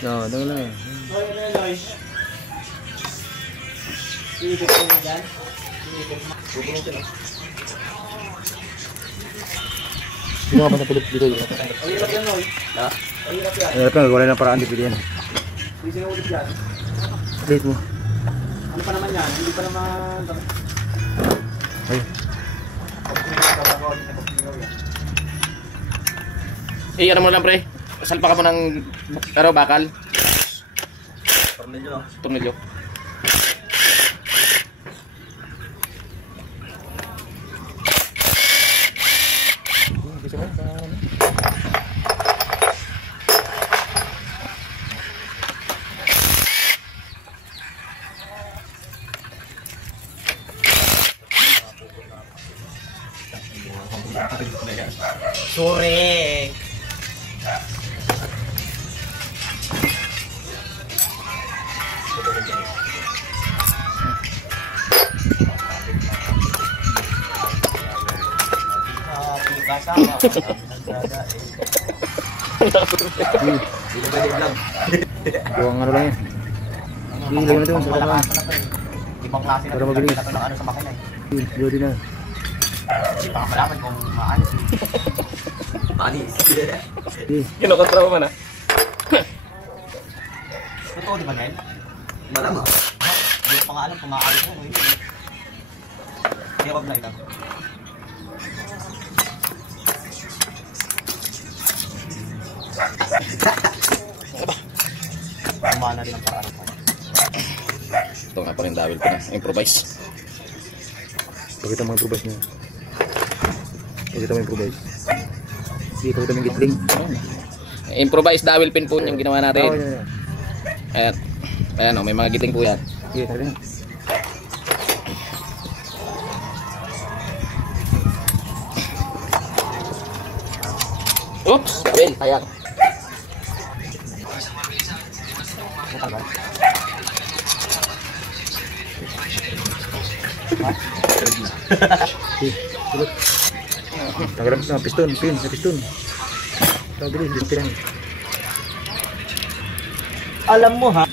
No, doon lang eh. Iikot ko na dyan. Iikot mo. Bubulong ko na. Hindi nga ba napilip dito yun? Ang hirap yan, Noy. Ha? Ang hirap yan. Ang hirap yan, wala ng paraan dito yan. Hindi sinuulit yan. Plate mo. Ano pa naman yan? Hindi pa naman... Ay. Ano mo lang pre? Salpa ka mo ng bakal. Tornilyo. Tornilyo. Sore. Kasama. Buwang ano lang yan. Ilagay na ito sa laman. Ibang klase na para mabilis. ng ano sa makina eh. Ready na. Hindi pa malaman kung maalis. Maalis. Kinokontra mo man ah. Totoo di ba, Nel? Malamang. Hindi ko pa nga alam kung maalis mo. Hindi ako blind ah. Kumana rin ang paraan ko. Ito nga pa rin dawil ko na. Improvise. Pakita mo yung improvise niya. Pakita mo yung improvise. Sige, pakita mo yung gitling. Improvise dowel pin po yung ginawa natin. Oh, yeah. Ayan. Ayan o, may mga gitling po yan. Sige, pakita na. Oops! Well, sayang. Tanggalin mo piston, pin, piston. Tanggalin, piston. Alam mo ha?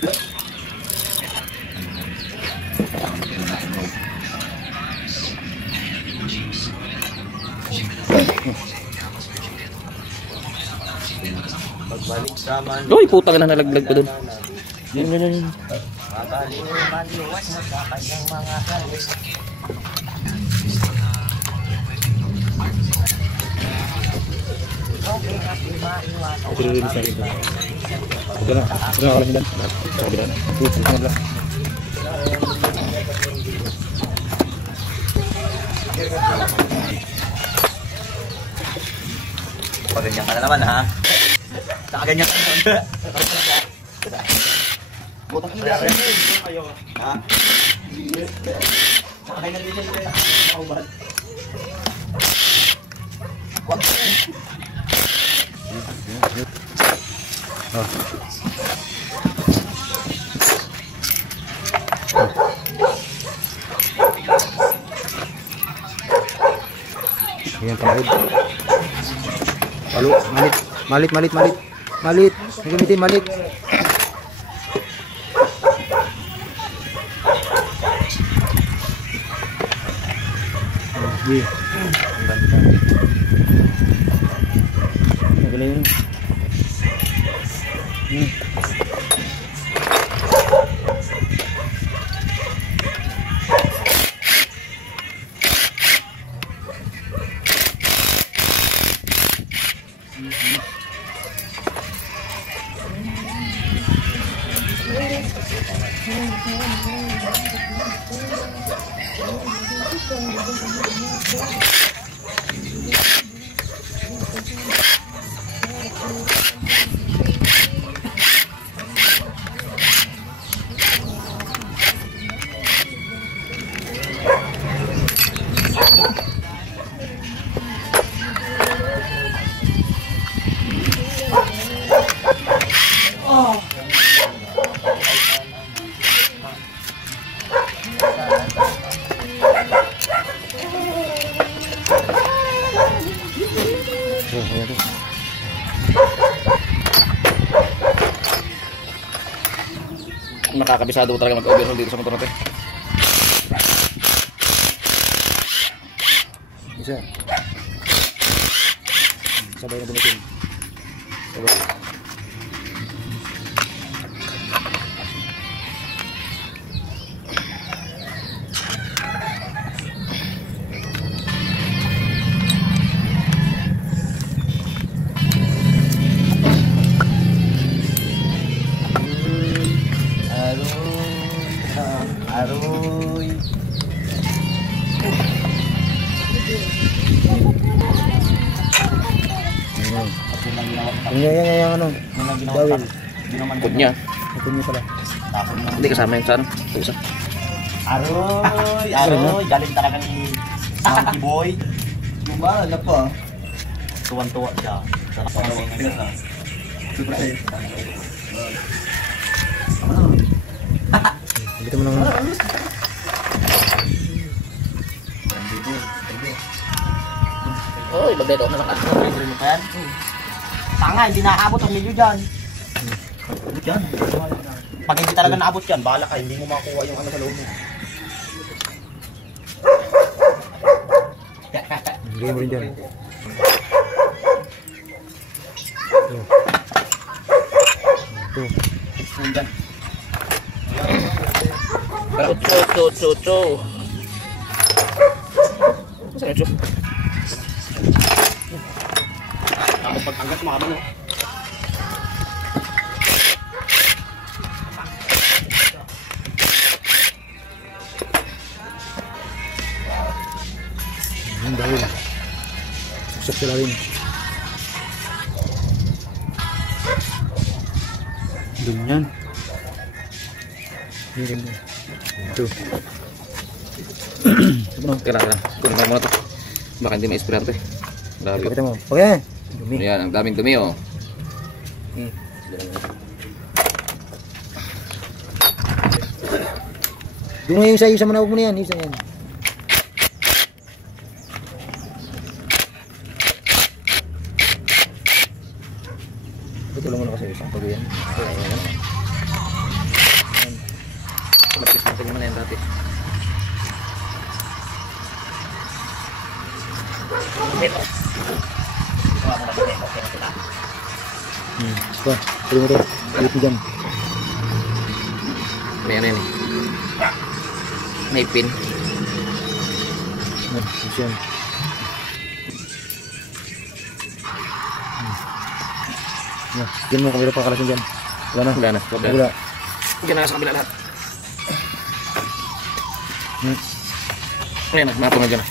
Pagbalik sa man. Uy, putang na nalaglag ko dun. Yan. Maliwas mo sa kanyang mga halis. Ito rin sa akin. Ito na ako lang dyan. Sabi na. Ito na lang. Paganyan ka na naman ha. Nakaganyan ka na naman. Butang ina rin. Ha? Nakaganyan din siya. Nakauban. Wag. Ayan, pangod. Palo, malit. Malit, gamitin malit. Sige. Magaling. Ayan. nakakabisado talaga mag-overhaul dito sa motor natin. Isa. Sabay na dumitin. Sabay. Aroy. Yung ano, bawil. Pud niya. Ito niya pala. Hindi kasama yung sa ano. Ito isa. Aroy, aroy. Galing talaga ni Monkey Boy. Mahal na pa. Tuwan-tuwa siya. Sarap pa naman. Dito mo naman. Oy, bagay daw na lang. Tanga, hindi nakaabot ang milyo dyan. Dyan. Pag hindi talaga naabot yan, bahala ka, hindi mo makuha yung ano sa loob mo. Bigay mo rin dyan. Ito. Dyan. Cho. Saan yung cho? Tapos pagtanggat mo habang no? Ang dahil. Suksak sila rin. Ganyan. Ito. Kailangan. Kunin mo na to. Baka hindi ma-sprayan to eh. Grabe. Pakita mo. Okay. Dumi. Ayan, ang daming dumi oh. Doon nga yung isa mo na, huwag mo na yan. Isa yan. Tulungan mo na kasi isang pag yan. Lapis natin naman yan dati. Ito. Tuloy mo ito. Ulit mo dyan. May ano yan eh. May pin. Ito yan. Diyan mo kung mayroon pa kalasin dyan. Wala na. Wala na. Wala. Diyan na sa kabila lahat. Ayan na, mapong na dyan na.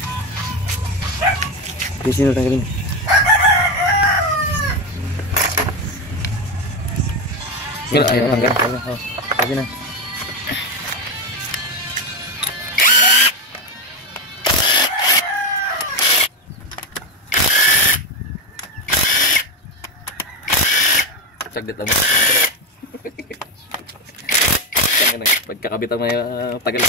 Sino tanggalin? Wala, ayaw tanggal. Sabi na. Saglit lang. Pagkakabitan mo yung tagal.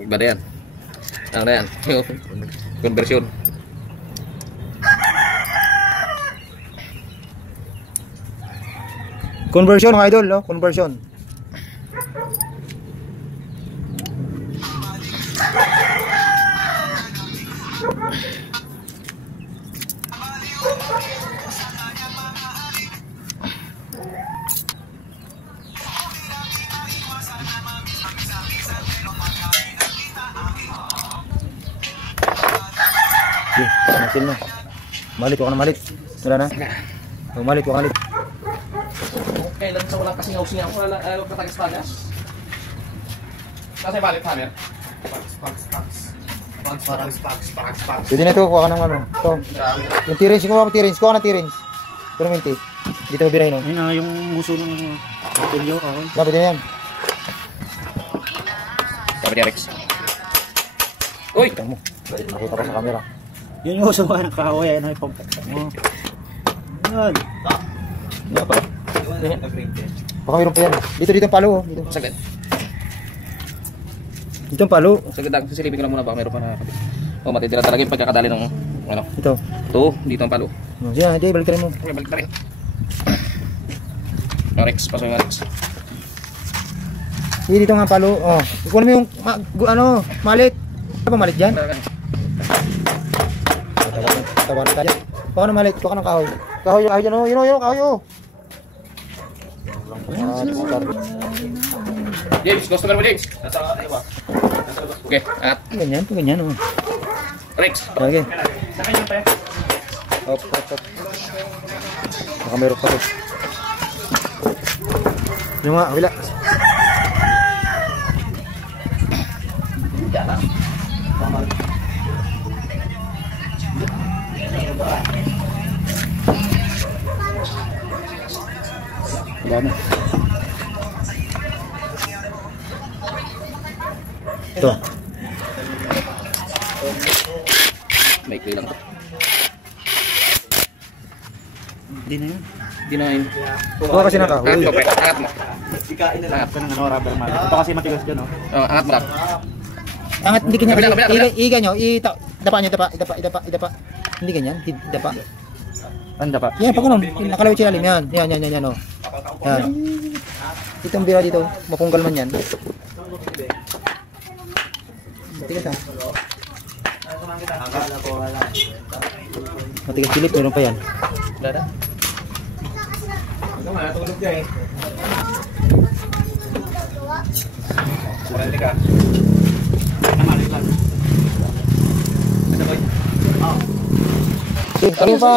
Iba na yan. Ano na yan? Conversion. Conversion mga idol, no? Conversion. Natin mo. Malit, waka na malit. Wala na. Malit, waka malit. Kailan sa walang kasingaw-singaw, wala katagas-tagas. Kasi balit hammer. Pwede na ito, kuha ka ng ano. Ito. Yung T-range, kuha ka T-range. Kuha ka ng T-range. Ito naman T. Dito mo birahin, no? Ayun na, yung muso ng tulyo. Pwede na yan. Sabi ni Rex. Uy! Ito mo. Nakita ko sa camera. Yun yung uso ka ng kahoy. Ayun na yung pampakta mo. Yan. Nga pa. Baka mayroon pa yan. Dito ang palo, oh. Dito. Saglit. Ito ang palo. Sisilipin ko lang muna baka meron pa na. Oh, matitira talaga yung pagkakadali ng ano. Ito. Ito, dito ang palo. Oh, siya, hindi, balik ka rin mo. Okay, balik na rin. Yung Rex, paso yung Rex. Hindi, dito nga ang palo. Oh, ikuha mo yung, malit. Ano bang malit dyan? Tawaran tayo. Kuha ng malit, kuha ng kahoy. Kahoy dyan, oh, yun, kahoy, oh. James, customer mo James. Okay, at Ganyan, oh. Rex. Okay. Hop. Baka meron pa rin. Yung nga, wala. Wala na. Ito. Maikli lang to. Hindi na yun. Hindi na yun. Kuha kasi ng kahoy. Angat mo, pre. Angat mo. Angat ka ng rubber mat. Ito kasi matigas dyan, oh. Oh, angat mo lang. Angat, hindi ganyan. Kabila. Iga nyo, idapa nyo, idapa. Hindi ganyan, idapa. Tanda pa. Yan, pag ganun, nakalawit siya lalim. Yan, oh. Yan. Itong bira dito, mapunggal man yan. Matigas ha. Matigas silip, meron pa yan. Wala na. Ito nga, natulog niya eh. Surali ka. Ano pa?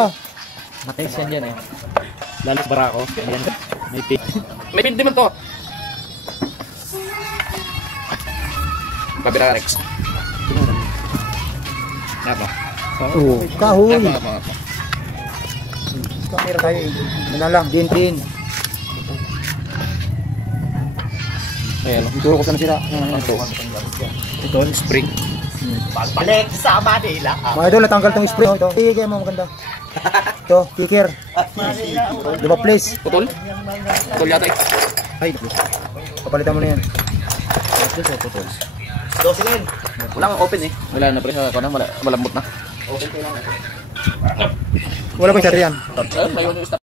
Matigas yan dyan, eh. Lalo barako. Ayan. May pit. May pin din man to. Pabira Rex. Angat mo. Oo, kahoy. Angat mo. Kamera tayo eh. Ano lang, din. Ayan. Ituro ko saan sila. Ito, spring. Balik sa Manila. Mga idol, natanggal tong spray. Ito, kikir mo maganda. Ito, kikir. Diba please? Putol? Putol yata eh. Ay, papalitan mo na yan. Wala kang open eh. Wala na pre sa ako na, malambot na. Wala pa siya riyan. May yung stop.